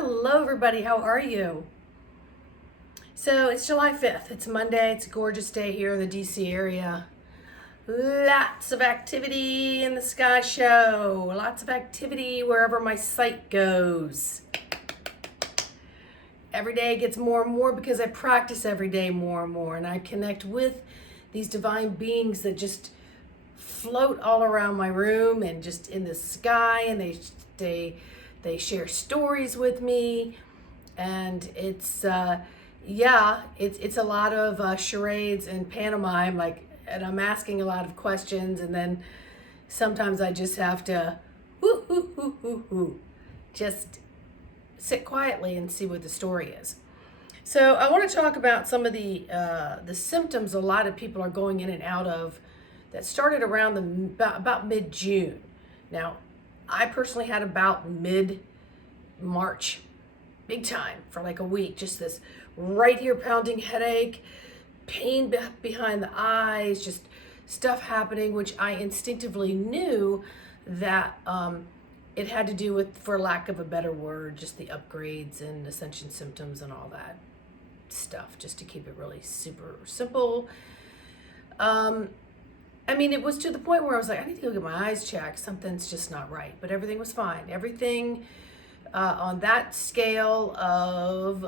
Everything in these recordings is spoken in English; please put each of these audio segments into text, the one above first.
Hello, everybody. How are you? So it's July 5th. It's Monday. It's a gorgeous day here in the DC area. Lots of activity in the Sky Show. Lots of activity wherever my sight goes. Every day gets more and more because I practice every day more and more. And I connect with these divine beings that just float all around my room and just in the sky. And they share stories with me. And it's a lot of charades and pantomime, and I'm asking a lot of questions, and then sometimes I just have to just sit quietly and see what the story is. So I want to talk about some of the symptoms a lot of people are going in and out of that started around about mid-June. Now, I personally had about mid-March, big time, for like a week, just this right here pounding headache, pain behind the eyes, just stuff happening, which I instinctively knew that it had to do with, for lack of a better word, just the upgrades and ascension symptoms and all that stuff, just to keep it really super simple. It was to the point where I was like, I need to go get my eyes checked. Something's just not right. But everything was fine. Everything on that scale of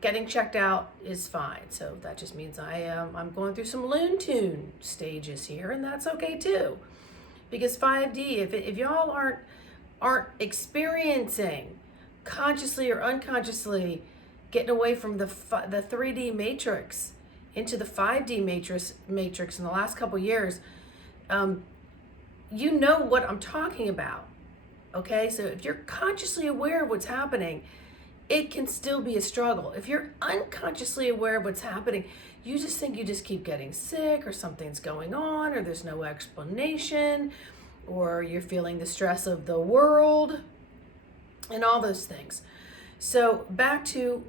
getting checked out is fine. So that just means I'm going through some Loon Tune stages here, and that's okay too. Because 5D, if y'all aren't experiencing consciously or unconsciously getting away from the 3D matrix into the 5D matrix in the last couple years, you know what I'm talking about. Okay, so if you're consciously aware of what's happening, it can still be a struggle. If you're unconsciously aware of what's happening, you just think you just keep getting sick, or something's going on, or there's no explanation, or you're feeling the stress of the world, and all those things. So back to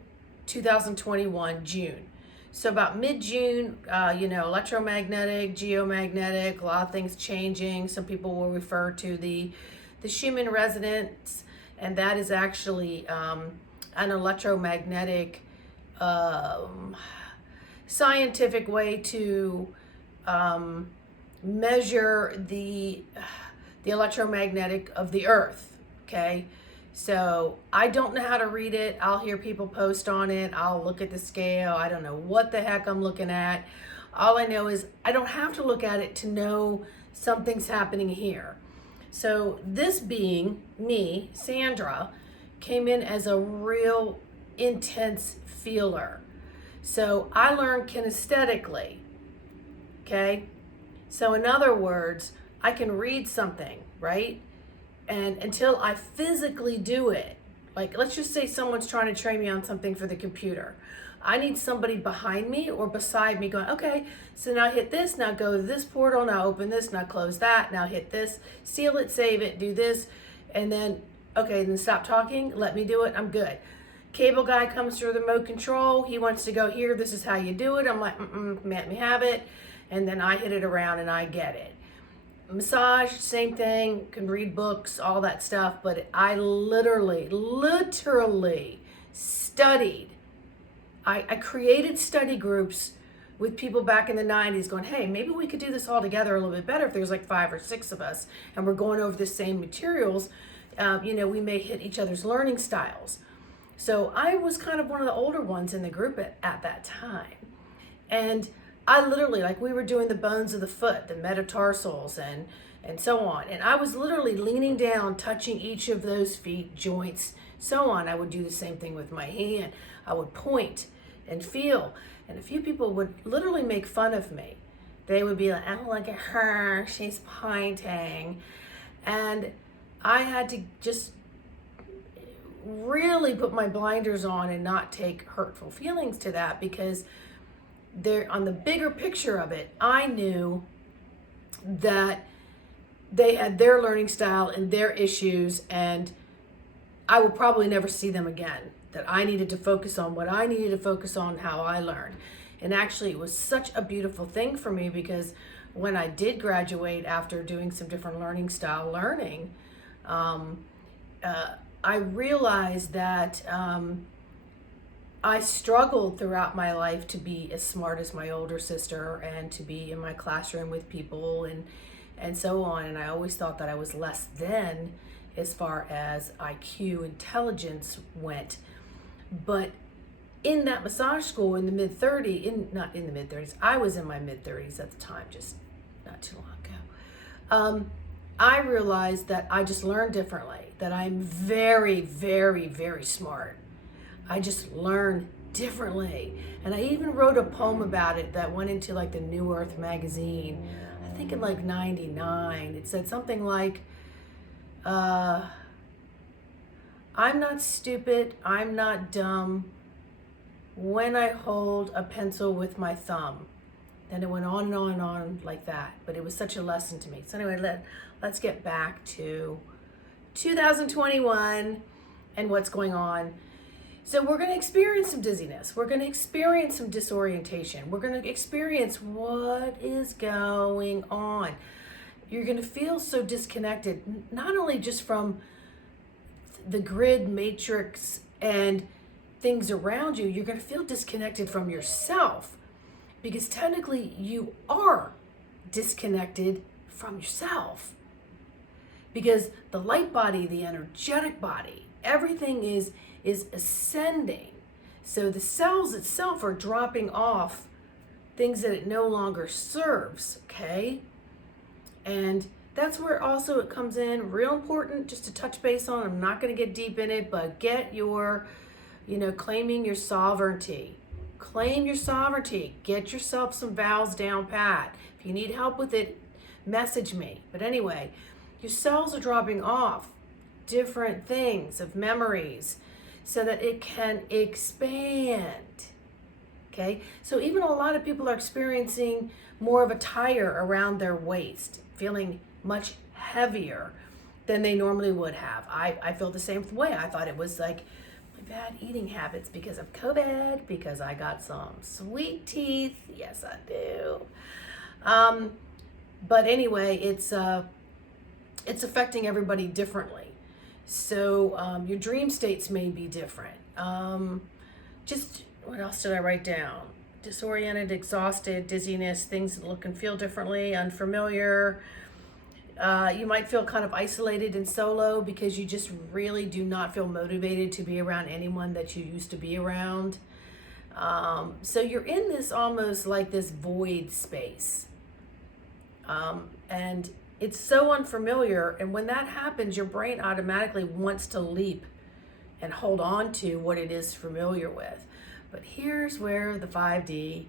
2021, June. So about mid-June, electromagnetic, geomagnetic, a lot of things changing. Some people will refer to the Schumann resonance, and that is actually an electromagnetic scientific way to measure the electromagnetic of the earth. Okay, so I don't know how to read it. I'll hear people post on it. I'll look at the scale. I don't know what the heck I'm looking at. All I know is I don't have to look at it to know something's happening here. So this being, me, Sandra, came in as a real intense feeler. So I learned kinesthetically, okay? So in other words, I can read something, right? And until I physically do it, like let's just say someone's trying to train me on something for the computer. I need somebody behind me or beside me going, okay, so now hit this, now go to this portal, now open this, now close that, now hit this, seal it, save it, do this, and then, okay, then stop talking, let me do it, I'm good. Cable guy comes through the remote control, he wants to go here, this is how you do it, I'm like, let me have it, and then I hit it around and I get it. Massage, same thing, can read books, all that stuff, but I literally studied. I created study groups with people back in the 90s going, hey, maybe we could do this all together a little bit better if there's like 5 or 6 of us and we're going over the same materials. We may hit each other's learning styles. So I was kind of one of the older ones in the group at that time. And I literally, we were doing the bones of the foot, the metatarsals and so on. And I was literally leaning down, touching each of those feet, joints, so on. I would do the same thing with my hand. I would point and feel. And a few people would literally make fun of me. They would be like, oh, look at her, she's pointing. And I had to just really put my blinders on and not take hurtful feelings to that, because on the bigger picture of it, I knew that they had their learning style and their issues, and I would probably never see them again. That I needed to focus on what I needed to focus on, how I learned. And actually, it was such a beautiful thing for me, because when I did graduate after doing some different learning style learning, I realized that I struggled throughout my life to be as smart as my older sister and to be in my classroom with people and so on. And I always thought that I was less than as far as IQ intelligence went. But in that massage school in the mid 30s, not in the mid 30s, I was in my mid 30s at the time, just not too long ago. I realized that I just learned differently, that I'm very, very, very smart. I just learn differently. And I even wrote a poem about it that went into like the New Earth magazine, I think in like 99. It said something like, I'm not stupid, I'm not dumb when I hold a pencil with my thumb. Then it went on and on and on like that. But it was such a lesson to me. So anyway, let's get back to 2021 and what's going on. So we're going to experience some dizziness. We're going to experience some disorientation. We're going to experience what is going on. You're going to feel so disconnected, not only just from the grid matrix and things around you, you're going to feel disconnected from yourself, because technically you are disconnected from yourself, because the light body, the energetic body, everything is ascending. So the cells itself are dropping off things that it no longer serves, okay? And that's where also it comes in, real important, just to touch base on. I'm not going to get deep in it, but get your, claiming your sovereignty. Claim your sovereignty. Get yourself some vows down pat. If you need help with it, message me. But anyway, your cells are dropping off different things of memories so that it can expand. Okay? So even a lot of people are experiencing more of a tire around their waist, feeling much heavier than they normally would have. I feel the same way. I thought it was like my bad eating habits because of COVID, because I got some sweet teeth. Yes, I do. But anyway, it's affecting everybody differently. So your dream states may be different. Just what else did I write down? Disoriented, exhausted, dizziness, things that look and feel differently, unfamiliar. You might feel kind of isolated and solo because you just really do not feel motivated to be around anyone that you used to be around. So you're in this almost like this void space. And it's so unfamiliar. And when that happens, your brain automatically wants to leap and hold on to what it is familiar with. But here's where the 5D,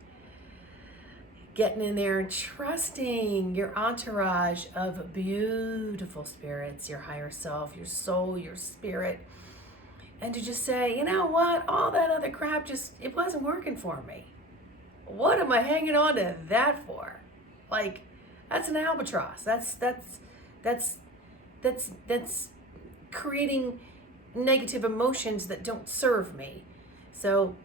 getting in there and trusting your entourage of beautiful spirits, your higher self, your soul, your spirit, and to just say, you know what, all that other crap it wasn't working for me. What am I hanging on to that for? Like, that's an albatross. That's creating negative emotions that don't serve me. So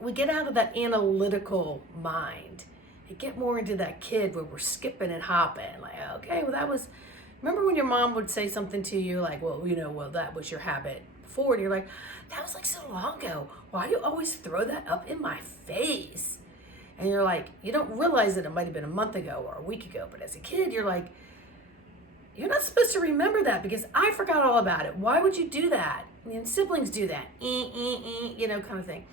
we get out of that analytical mind and get more into that kid where we're skipping and hopping. Like, okay, well, remember when your mom would say something to you like, well, that was your habit before. And you're like, that was like so long ago. Why do you always throw that up in my face? And you're like, you don't realize that it might have been a month ago or a week ago. But as a kid, you're like, you're not supposed to remember that because I forgot all about it. Why would you do that? I mean, siblings do that, kind of thing.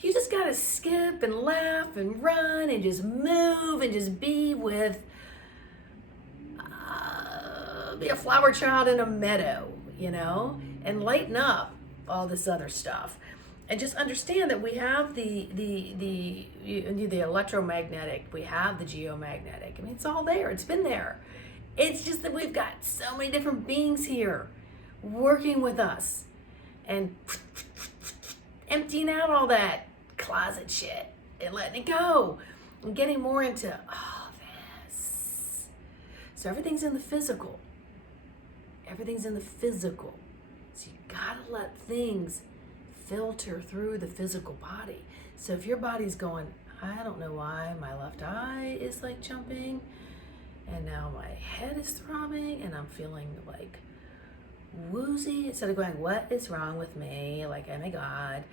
You just got to skip and laugh and run and just move and just be a flower child in a meadow, and lighten up all this other stuff. And just understand that we have the electromagnetic, we have the geomagnetic. I mean, it's all there. It's been there. It's just that we've got so many different beings here working with us and emptying out all that closet shit and letting it go and getting more into this. So everything's in the physical. Everything's in the physical. So you gotta let things filter through the physical body. So if your body's going, I don't know why my left eye is like jumping and now my head is throbbing and I'm feeling like woozy, instead of going, what is wrong with me? Like, oh my God.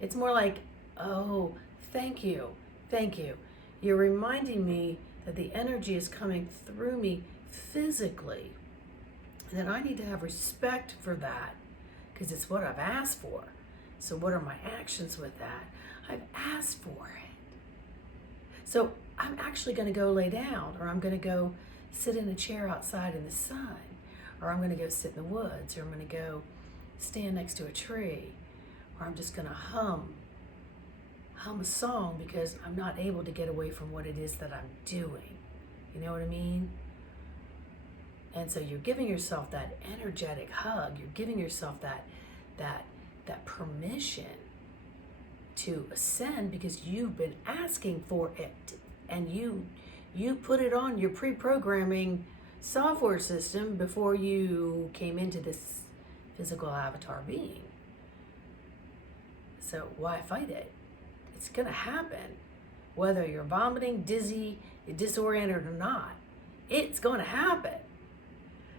It's more like, oh, thank you. Thank you. You're reminding me that the energy is coming through me physically. And that I need to have respect for that because it's what I've asked for. So what are my actions with that? I've asked for it. So I'm actually going to go lay down, or I'm going to go sit in a chair outside in the sun, or I'm going to go sit in the woods, or I'm going to go stand next to a tree, or I'm just going to hum a song because I'm not able to get away from what it is that I'm doing. You know what I mean? And so you're giving yourself that energetic hug. You're giving yourself that permission to ascend because you've been asking for it, and you put it on your pre-programming software system before you came into this physical avatar being. So why fight it? It's gonna happen, whether you're vomiting, dizzy, disoriented or not. It's gonna happen.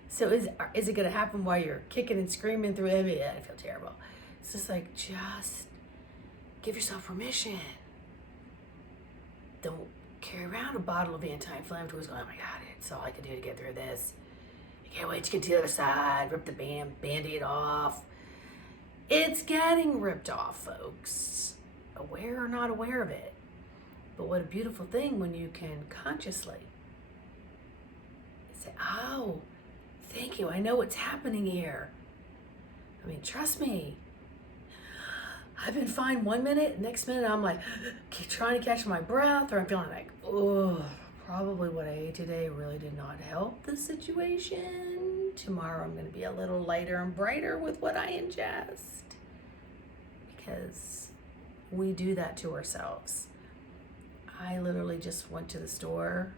So is it gonna happen while you're kicking and screaming through it? I feel terrible. It's just like, just give yourself permission. Don't carry around a bottle of anti-inflammatories going, oh my God, it's all I can do to get through this. I can't wait to get to the other side, rip the band-aid off. It's getting ripped off, folks. Aware or not aware of it. But what a beautiful thing when you can consciously say, oh, thank you, I know what's happening here. I mean, trust me. I've been fine 1 minute, next minute I'm like trying to catch my breath, or I'm feeling like, oh, probably what I ate today really did not help the situation. Tomorrow I'm going to be a little lighter and brighter with what I ingest. Because we do that to ourselves. I literally just went to the store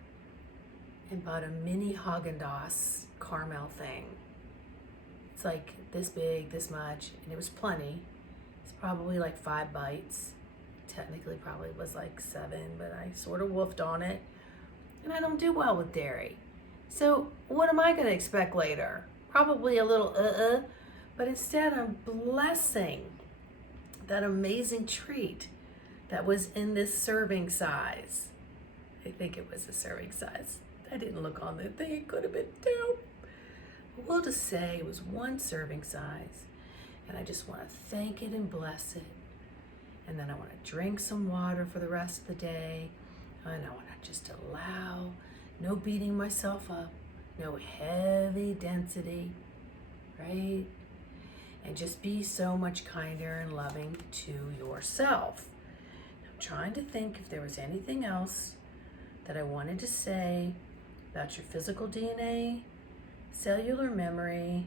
and bought a mini Haagen-Dazs caramel thing. It's like this big, this much, and it was plenty. It's probably like 5 bites. Technically probably was like 7, but I sort of woofed on it. And I don't do well with dairy. So what am I gonna expect later? Probably a little but instead I'm blessing that amazing treat that was in this serving size. I think it was a serving size. I didn't look on the thing, it could have been 2. We'll just say it was 1 serving size. And I just want to thank it and bless it. And then I want to drink some water for the rest of the day. And I want to just allow no beating myself up, no heavy density, right? And just be so much kinder and loving to yourself. I'm trying to think if there was anything else that I wanted to say about your physical DNA, cellular memory,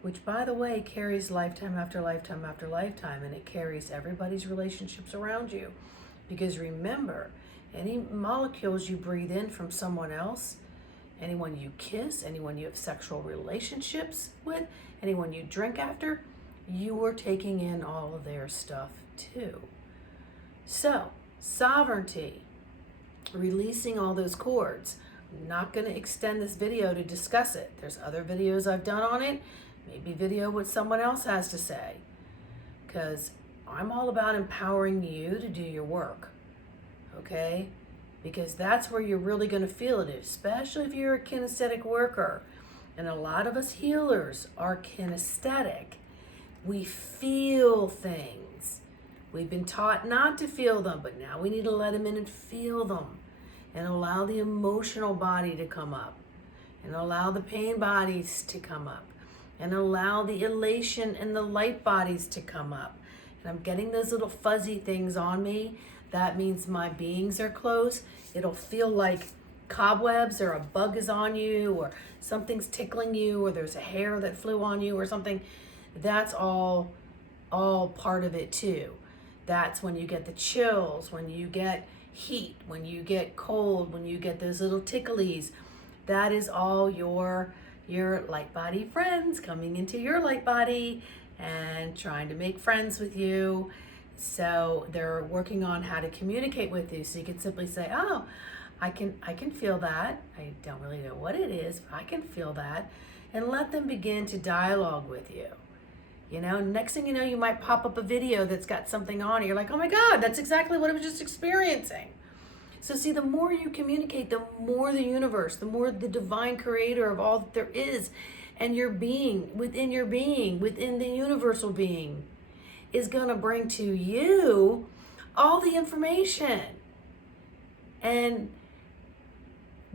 which by the way carries lifetime after lifetime after lifetime, and it carries everybody's relationships around you. Because remember, any molecules you breathe in from someone else, anyone you kiss, anyone you have sexual relationships with, anyone you drink after, you are taking in all of their stuff too. So, sovereignty, releasing all those cords. I'm not going to extend this video to discuss it. There's other videos I've done on it. Maybe video what someone else has to say. Because I'm all about empowering you to do your work. Okay? Because that's where you're really going to feel it, especially if you're a kinesthetic worker. And a lot of us healers are kinesthetic. We feel things. We've been taught not to feel them, but now we need to let them in and feel them. And allow the emotional body to come up. And allow the pain bodies to come up. And allow the elation and the light bodies to come up. And I'm getting those little fuzzy things on me. That means my beings are close. It'll feel like cobwebs, or a bug is on you, or something's tickling you, or there's a hair that flew on you or something. That's all part of it too. That's when you get the chills, when you get heat, when you get cold, when you get those little ticklies. That is all your light body friends coming into your light body and trying to make friends with you. So they're working on how to communicate with you. So you can simply say, oh, I can feel that. I don't really know what it is, but I can feel that. and let them begin to dialogue with you. You know, next thing you know, you might pop up a video that's got something on it. You're like, oh my God, that's exactly what I was just experiencing. So see, the more you communicate, the more the universe, the more the divine creator of all that there is, and your being, within the universal being, is going to bring to you all the information. And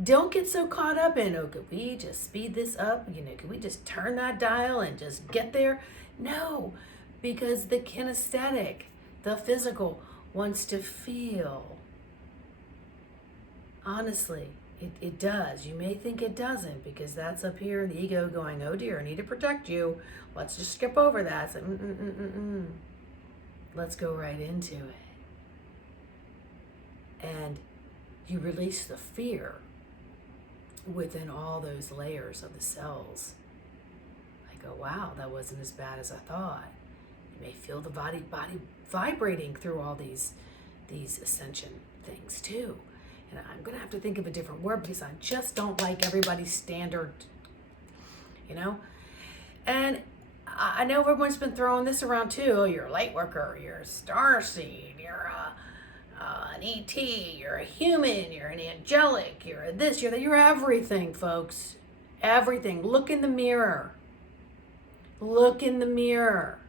don't get so caught up in, oh, could we just speed this up? You know, could we just turn that dial and just get there? No, because the kinesthetic, the physical, wants to feel. Honestly, it does. You may think it doesn't, because that's up here in the ego going, oh dear, I need to protect you. Let's just skip over that. So, let's go right into it. And you release the fear within all those layers of the cells. I go, wow, that wasn't as bad as I thought. You may feel the body vibrating through all these ascension things too. And I'm going to have to think of a different word, because I just don't like everybody's standard, you know? And I know everyone's been throwing this around too. Oh, you're a light worker, you're a starseed, you're an ET, you're a human, you're an angelic, you're a this, you're that, you're everything, folks. Everything. Look in the mirror. Look in the mirror.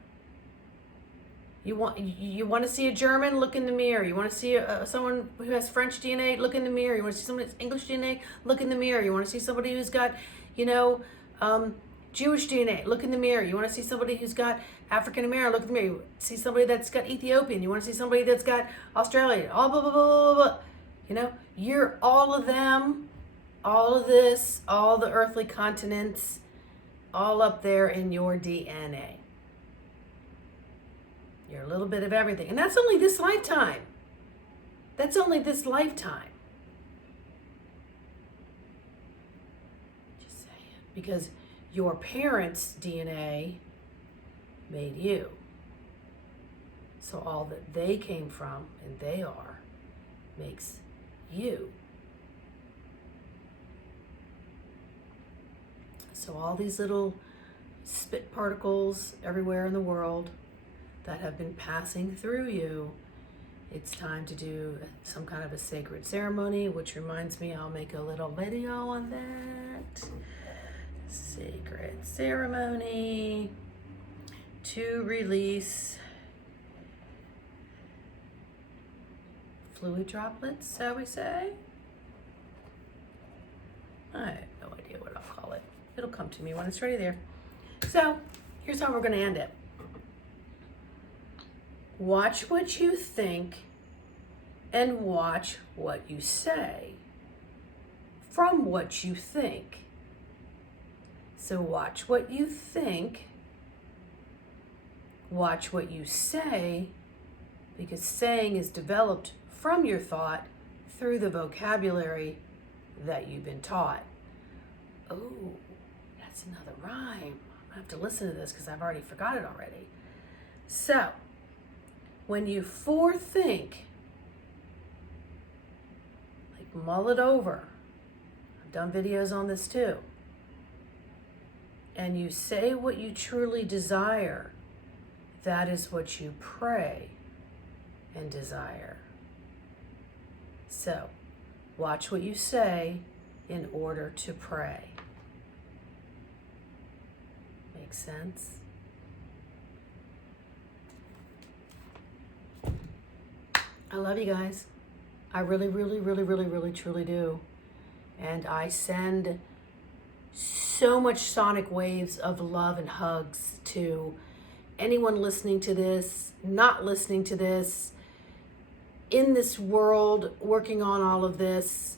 You want to see a German? Look in the mirror. You want to see someone who has French DNA? Look in the mirror. You want to see someone who has English DNA? Look in the mirror. You want to see somebody who's got, Jewish DNA? Look in the mirror. You want to see somebody who's got African American? Look in the mirror. You see somebody that's got Ethiopian. You want to see somebody that's got Australian. All blah, blah, blah, blah, blah. You know, you're all of them, all of this, all the earthly continents, all up there in your DNA. You're a little bit of everything. And that's only this lifetime. That's only this lifetime. Just saying. Because your parents' DNA made you. So all that they came from and they are makes you. So all these little spit particles everywhere in the world that have been passing through you, it's time to do some kind of a sacred ceremony, which reminds me, I'll make a little video on that. Sacred ceremony to release fluid droplets, shall we say? I have no idea what I'll call it. It'll come to me when it's ready there. So here's how we're going to end it. Watch what you think and watch what you say from what you think. So watch what you think, watch what you say, because saying is developed from your thought through the vocabulary that you've been taught. Oh, that's another rhyme. I have to listen to this because I've already forgot it already. So, when you forethink, like mull it over, I've done videos on this too, and you say what you truly desire, that is what you pray and desire. So, watch what you say in order to pray. Make sense? I love you guys. I really, really, really, really, really, truly do. And I send so much sonic waves of love and hugs to anyone listening to this, not listening to this, in this world working on all of this,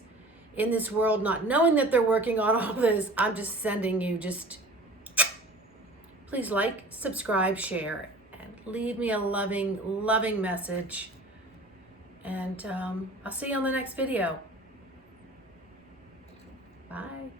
in this world not knowing that they're working on all of this. I'm just sending you please like, subscribe, share, and leave me a loving, loving message. And I'll see you on the next video. Bye.